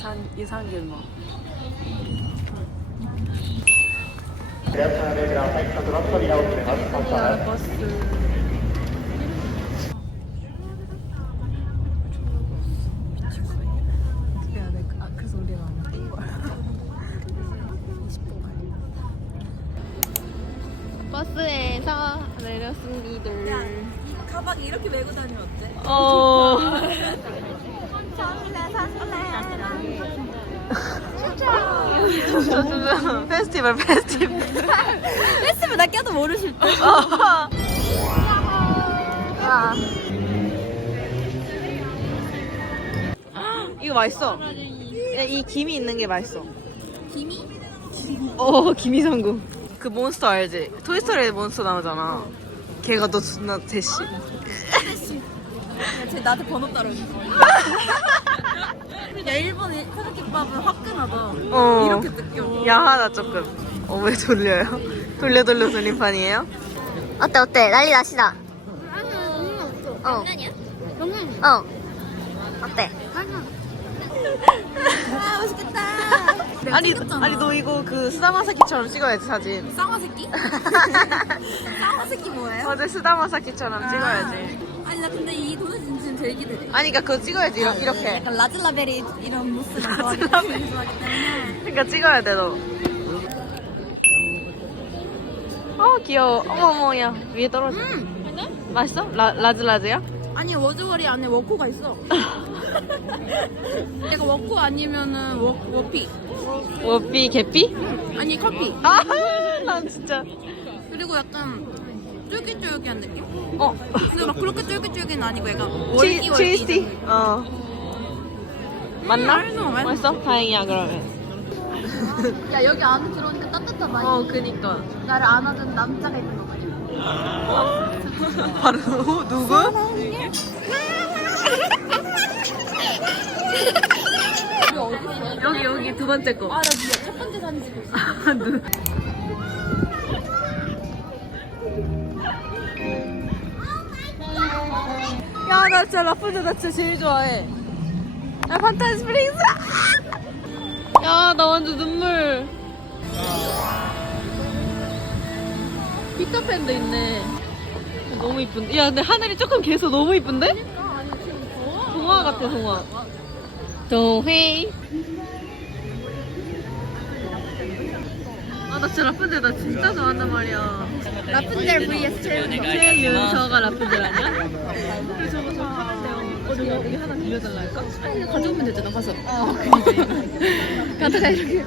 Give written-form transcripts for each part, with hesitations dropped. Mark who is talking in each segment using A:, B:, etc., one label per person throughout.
A: 이상길모. 버스. 그래서 우리가 안 뛴 거야. 20분 걸린다. 버스에서 내렸습니다.
B: 이거 가방 이렇게 메고 다니면 어때?
A: 페스티벌.
B: 했으면 나 껴도 모르실 듯.
A: 이거 맛있어. 이 김이 있는 게 맛있어.
B: 김이?
A: 김이성구. 그 몬스터 알지? 토이스토리에 몬스터 나오잖아. 걔가 너 존나 대시.
B: 쟤 나한테 번호 따라오는 거야. 야, 일본 사각김밥은 화끈하다. 이렇게 느껴.
A: 야하다 조금. 왜 돌려요? 돌려 돌림판이에요?
C: 어때? 난리 나시다.
B: 장난이야?
C: 어때?
B: 아, 맛있겠다.
A: 아니 너 이거 그 스다마사키처럼 찍어야지 사진.
B: 쌍화새끼? 쌍화새끼 뭐예요?
A: 어제 스다마사키처럼 찍어야지.
B: 아니, 나 근데 이 도넛 진짜 되게 기대돼.
A: 아니 그러니까 그거 찍어야지 이렇게.
B: 약간 라즈라베리 이런 모습을 좋아하기 때문에.
A: 그러니까 찍어야 돼 너. 귀여워. 어머 야 위에 떨어져. 맛있어? 라즈라즈야?
B: 아니, 워즈워리 안에 워코가 있어. 내가 워코 아니면은 워피.
A: 워삐 개삐?
B: 아니, 커피.
A: 난 진짜.
B: 그리고 약간 쫄깃쫄깃한 느낌?
A: 어.
B: 근데 막 그렇게 쫄깃쫄깃은 아니고 약간 월기
A: 트위스티. 맞나?
B: 맛있어.
A: 맛있어? 다행이야 그러면.
B: 야, 여기 안에 들어오니까 따뜻하다.
A: 그니까.
B: 나를 안아준 남자가 있는 거 같아.
A: 바로 누구? 여기 두 번째 거.
B: 아, 나 진짜 첫 번째 사진 찍고 있어.
A: 야, 나 진짜 라푼젤 나 진짜 제일 좋아해. 야, 판타지 스프링스! 야, 나 완전 눈물. 피터팬도 있네. 너무 이쁜데? 야, 근데 하늘이 조금 개서 너무 이쁜데?
B: 아니, 지금 더워.
A: 동화 같아, 동화. 동회. 나 진짜 라푼젤 나 진짜 좋아한단 말이야.
B: 라푼젤 vs
A: 최윤서가 라푼젤 아니야? 그래 저거 사면 돼요. 저기 여기 하나 빌려달라 할까?
B: 아니, 가져오면 되잖아, 가서.
A: 가다가 이렇게.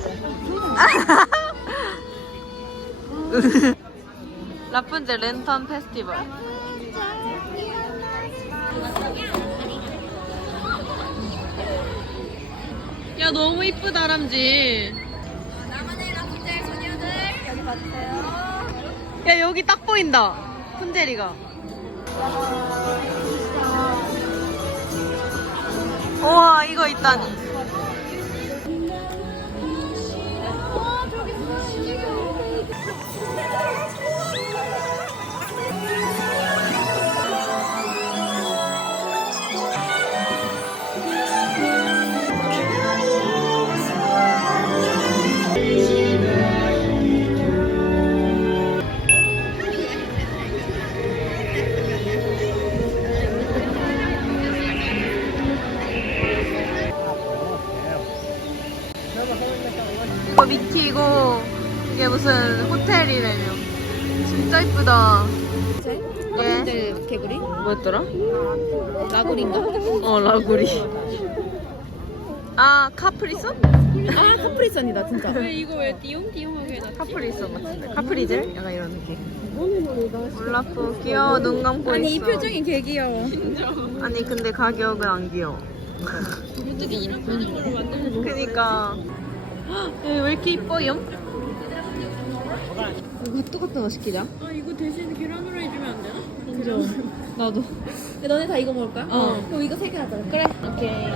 A: 라푼젤 랜턴 페스티벌. 야 너무 이쁘다 람지.
B: 나만의 라푼젤 소녀들 여기 봐주세요.
A: 야 여기 딱 보인다 푼젤이가. 우와 이거 있다니. 이거 미티고 이게 무슨 호텔이래요. 진짜 이쁘다.
B: 라푼젤 개구리?
A: 뭐였더라?
B: 라구리인가?
A: 라구리. 카프리선?
B: 아, 카프리선이다, 진짜.
A: 왜 띠용띠용하게 해놨지? 카프리선 같은데. 카프리젤? 약간 이런 느낌. 올라프 귀여워. 눈 감고
B: 아니, 이
A: 있어.
B: 표정이 개 귀여워.
A: 아니 근데 가격은 안 귀여워.
B: 어떻게 이런 표정으로 만들고.
A: 그니까. 왜 이렇게 이뻐요? 이거 핫도그 같은 거 시키자.
B: 이거 대신 계란후라이 해주면 안 되나?
A: 인정. 나도.
B: 너네 다 이거 먹을 거야?
A: 어.
B: 그럼 이거 3개 하자.
A: 그래. 오케이.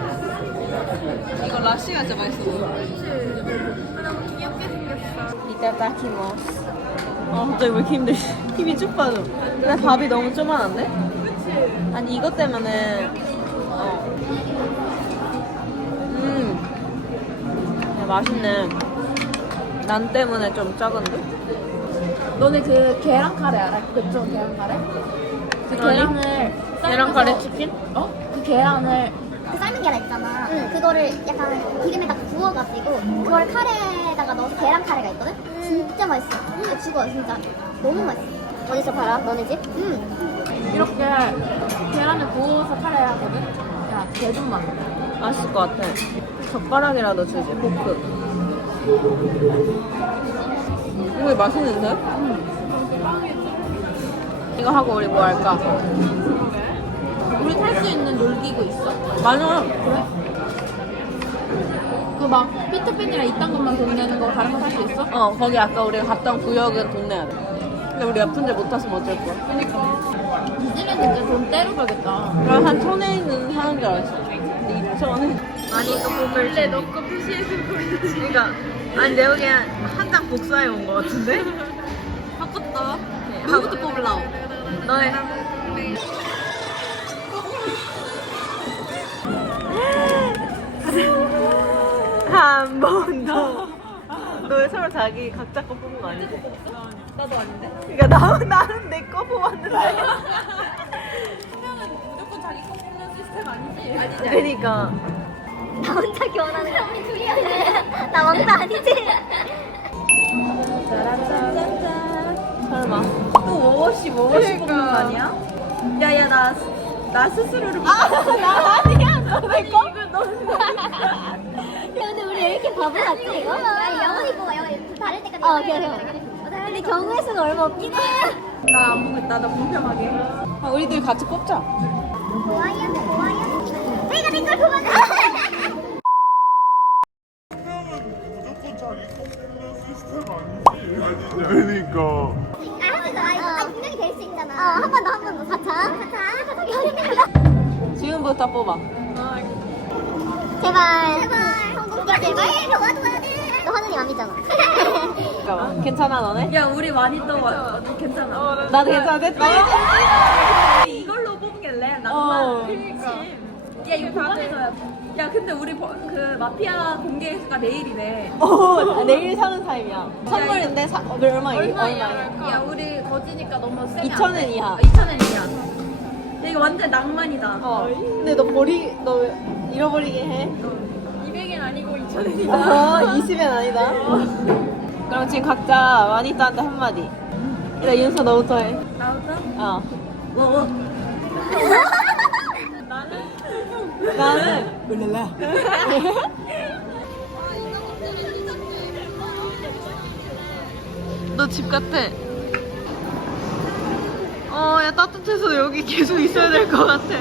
A: 이거 라시가 진짜 맛있어 보여.
B: 너무 귀엽게 생겼어.
A: 이따다키모스. 갑자기 왜 이렇게 힘들지? 힘이 쭉 빠져. 근데 밥이 너무 쪼만한데? 그치? 아니 이것 때문에 맛있네. 난 때문에 좀 작은데?
B: 너네 그 계란 카레 알아? 그쪽 계란 카레? 그
A: 아니.
B: 계란을
A: 계란
B: 삶아서-
A: 카레 치킨?
B: 어? 그 계란을
C: 그 삶은 계란 있잖아. 그거를 약간 기름에다가 구워가지고 그걸 카레에다가 넣어서 계란 카레가 있거든. 진짜 맛있어. 이거 죽어 진짜. 너무 맛있어. 어디서 팔아? 너네 집?
B: 이렇게 계란을 구워서 카레 하거든? 야, 개좀 많아.
A: 맛있을 것 같아. 젓가락이라도 주지, 포크. 이거 맛있는데? 이거 하고 우리 뭐 할까?
B: 우리 탈 수 있는 놀기구 있어?
A: 많아.
B: 그래? 그 막 피터팬이랑 이딴 것만 돈 내는 거 다른 거 살 수 있어?
A: 거기 아까 우리가 갔던 구역은 돈 내야 돼. 근데 우리 아픈데 못 탔으면 어쩔 거야?
B: 디즈니랜드 진짜 돈 때려 가겠다.
A: 그럼 한 1,000에는 사는 줄 알았어. 근데 2,000원? 아니, 이거 보면 너거 표시해서 보이지. 그러니까, 아니, 내가 그냥 한 장 복사해 온 거 같은데?
B: 바꿨다. 누구부터 뽑으려고?
A: 너의. 한 번 더. 너 서로 자기 각자 거 뽑은 거 아니지?
B: 나도 아닌데?
A: 그러니까 나는 내 거 뽑았는데.
B: 분명은 무조건 자기 거 뽑는 시스템 아니지? 아니지.
A: 그러니까.
C: 나 혼자 교환하는 거 우리 둘이야. 나 왕따 아니지?
A: 설마.
B: 또 워워시 뽑는 거 아니야? 야야 나 스스로를
A: 나 아니야. 너내 거?
C: 근데 우리 왜 이렇게 바보 같지 이거? 아니 영어 입고 가 영어 다를 때까지 오케이. 근데 경우의 수가 얼마 없긴 해.
B: 나안 보겠다. 나 공평하게.
A: 우리들 같이 뽑자.
C: 좋아요. 내가 내 걸 보면
D: 그러니까
C: 한 분명히 될 수 있잖아. 한 번 더 4차.
A: 지금부터 뽑아.
C: 제발. 성공자 제발. 도와줘야 돼. 너 하느님 안 믿잖아.
A: 잠깐만. 괜찮아 너네?
B: 야 우리 많이 또 괜찮아.
A: 나도 괜찮아. 됐다.
B: 이걸로 뽑길래
A: 어.
B: 야 이거 보관해줘야. 야 근데 우리 그 마피아 공개가 내일이래.
A: 내일 사는 타임이야. 선물인데 얼마 얼마야?
B: 야 우리 거지니까 너무 세게.
A: 2,000엔 이하.
B: 2,000엔 이하. 야 이거 완전 낭만이다.
A: 근데 너 잃어버리게 해.
B: 200엔 아니고 2,000엔이다.
A: 20엔 아니다. 그럼 지금 각자 와니따한테 한마디. 일단 윤서 너부터 해.
B: 나부터?
A: 뭐? 나는 몰라. 너 집 같아. 야 따뜻해서 여기 계속 있어야 될 것 같아.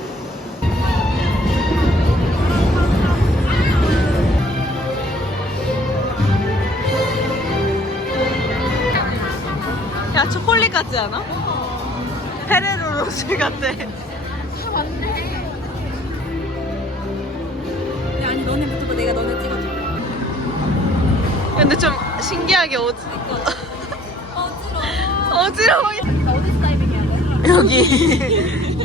A: 야 초콜릿 같지 않아? 페레로 로즈 같아.
B: 야 아니 너네부터 내가 너네 찍어줘.
A: 근데 좀 신기하게 어지러워.
B: 나 어디서 다이빙 해야 돼?
A: 여기.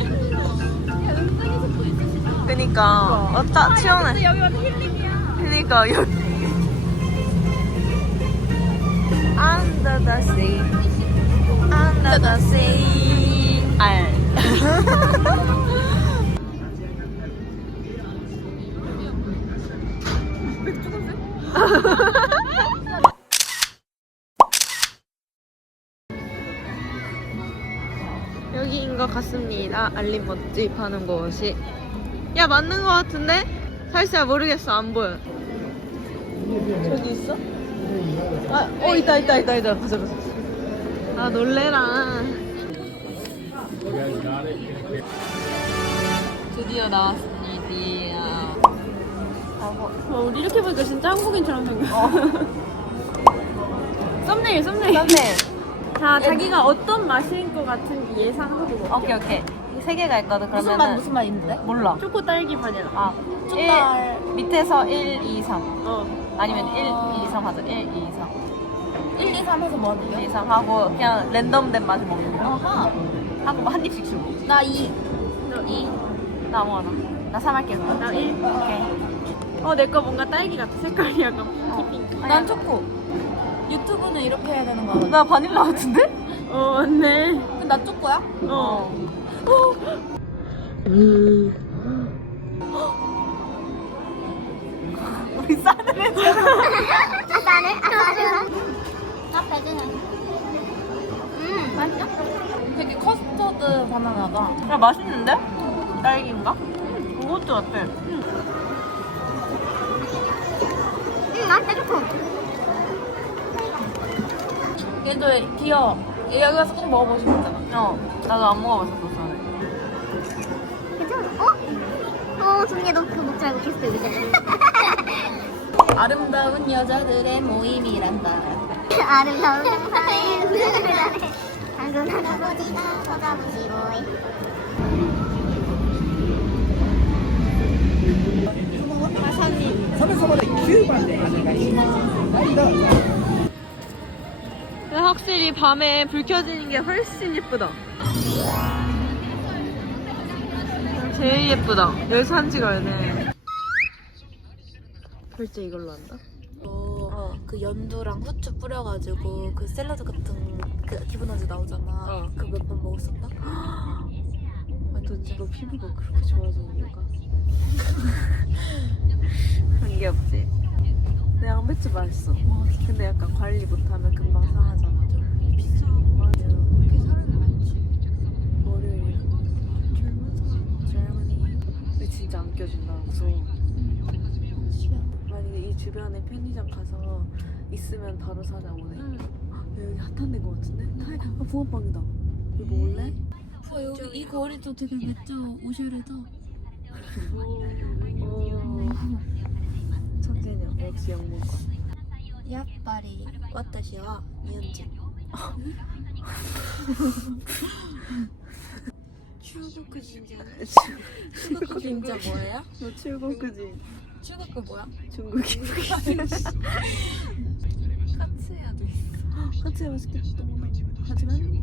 A: 그니까 딱 시원해.
B: 여기 완전 힐링이야.
A: 그니까 여기. Under the sea, under the sea. 여기인 것 같습니다. 알림 멋지 파는 곳이. 야 맞는 것 같은데? 살짝 모르겠어. 안 보여. 저기 있어? 있다. 가자. 아 놀래라. 드디어 나왔습니다.
B: 우리 이렇게 보니까 진짜 한국인처럼 생겼어. 썸네일. 자, 자기가 어떤 맛일 것 같은지 예상하고 먹을게요.
A: 오케이. 세 개가 있거든. 그러면
B: 무슨 맛 있는데?
A: 몰라.
B: 초코 딸기 바닐라.
A: 1 밑에서 1, 2, 3. 아니면 1, 2, 3 하자. 1, 2, 3.
B: 1, 2, 3 해서 뭐 하는
A: 1, 2, 3 하고 그냥 랜덤된 맛을 먹는 거.
B: 아하.
A: 하고 뭐 한 입씩 주고.
B: 나 2. 너 2.
A: 나 아무거나. 나 3 할게. 그럼.
B: 나 1.
A: 오케이. 내 거 뭔가 딸기 같아. 색깔이 약간 핑핑.
B: 난 초코. 유튜브는 이렇게 해야 되는 거야.
A: 나 바닐라 같은데? 맞네.
B: 근데 나 초코야?
A: 우리 싸늘해져.
C: 아싸를 배드는 맛있어?
B: 되게 커스터드 바나나다.
A: 야, 맛있는데? 딸기인가? 그것도 같아.
C: 맛있다 조금.
B: 얘도 귀여워. 얘 여기 가서 꼭 먹어보고 싶었잖아.
A: 나도 안 먹어봤었어.
C: 괜찮아? 종이야 너 그거 먹지 말고 계속 들고 있잖아.
B: 아름다운 여자들의 모임이란다.
C: 아름다운 세상에 흐르는 방금 할아버지가 찾아보시고
A: 확실히 밤에 불 켜지는 게 훨씬 예쁘다. 제일 예쁘다. 여기서 한 찍어야 돼. 글자 이걸로 한다?
B: 그 연두랑 후추 뿌려가지고 그 샐러드 같은 그 기본아주 나오잖아. 그 몇 번 먹었었다.
A: 도대체 너 피부가 그렇게 좋아지는 이유가? 관계 없지? 내 양배추 맛있어. 근데 약간 관리 못하면 금방 상하잖아. 맞아. 월요일이라? 젊은이. 근데 진짜 안 껴준다. 무서워. 만약에 이 주변에 편의점 가서 있으면 바로 사자 오네. 여기 핫한 데인 것 같은데? 붕어빵이다. 여기 먹을래?
B: 여기 이 거리도 되게 맥주 오셔래도.
A: 천재냐. 역시 영문과.
B: やっぱり私は日本人 중국인이잖아. 중국인자 뭐예요?
A: 너 출국이지?
B: 중국 뭐야?
A: 중국인.
B: 카츠야도 있어.
A: 카츠야 맛있겠다. 하지만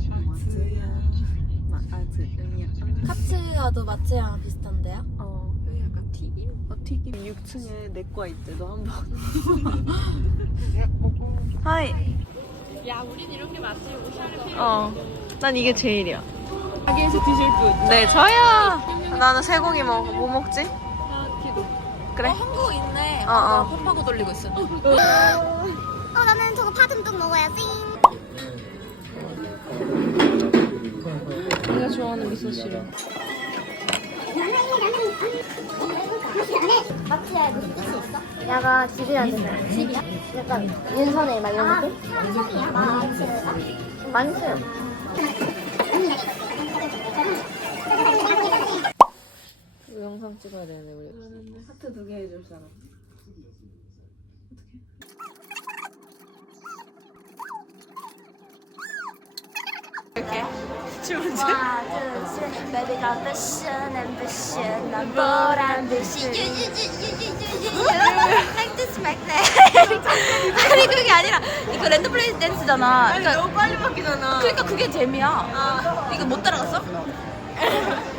A: 마츠야.
B: 카츠야도 마츠야랑 비슷한데요?
A: 여기 약간 튀김? 튀김 6층에 내과 있대. 너 한번. 하이.
B: 야, 우린 이런 게 맞지. 오샤를 필요.
A: 난 이게 제일이야.
B: 가게에서 드실 분.
A: 네, 저요. 나는 쇠고기 먹어. 뭐 먹지? 그래.
B: 한국 있네.
A: 나
B: 팝하고 돌리고 있어.
C: 나는 저거 파듬뚝 먹어야지.
A: 내가 좋아하는 미소시루.
C: 마트야에 무슨 뜻이 있어? 야가 집이라는 뜻이야. 집이야? 약간 윤선에 막 이런 느낌? 삼성이야? 마트가? 만수.
A: 이거 영상 찍어야 되네 우리. 하트 2개 해줄 사람. 이렇게 춤을
C: 하나, 둘, 셋. Baby가 ambition, ambition. 난 보란 듯이. Like this, like that.
B: 아니, 그게 아니라 이거 랜드플레이스 댄스잖아. 그러니까,
A: 너무 빨리 바뀌잖아.
B: 그러니까 그게 재미야. 이거 못 따라갔어?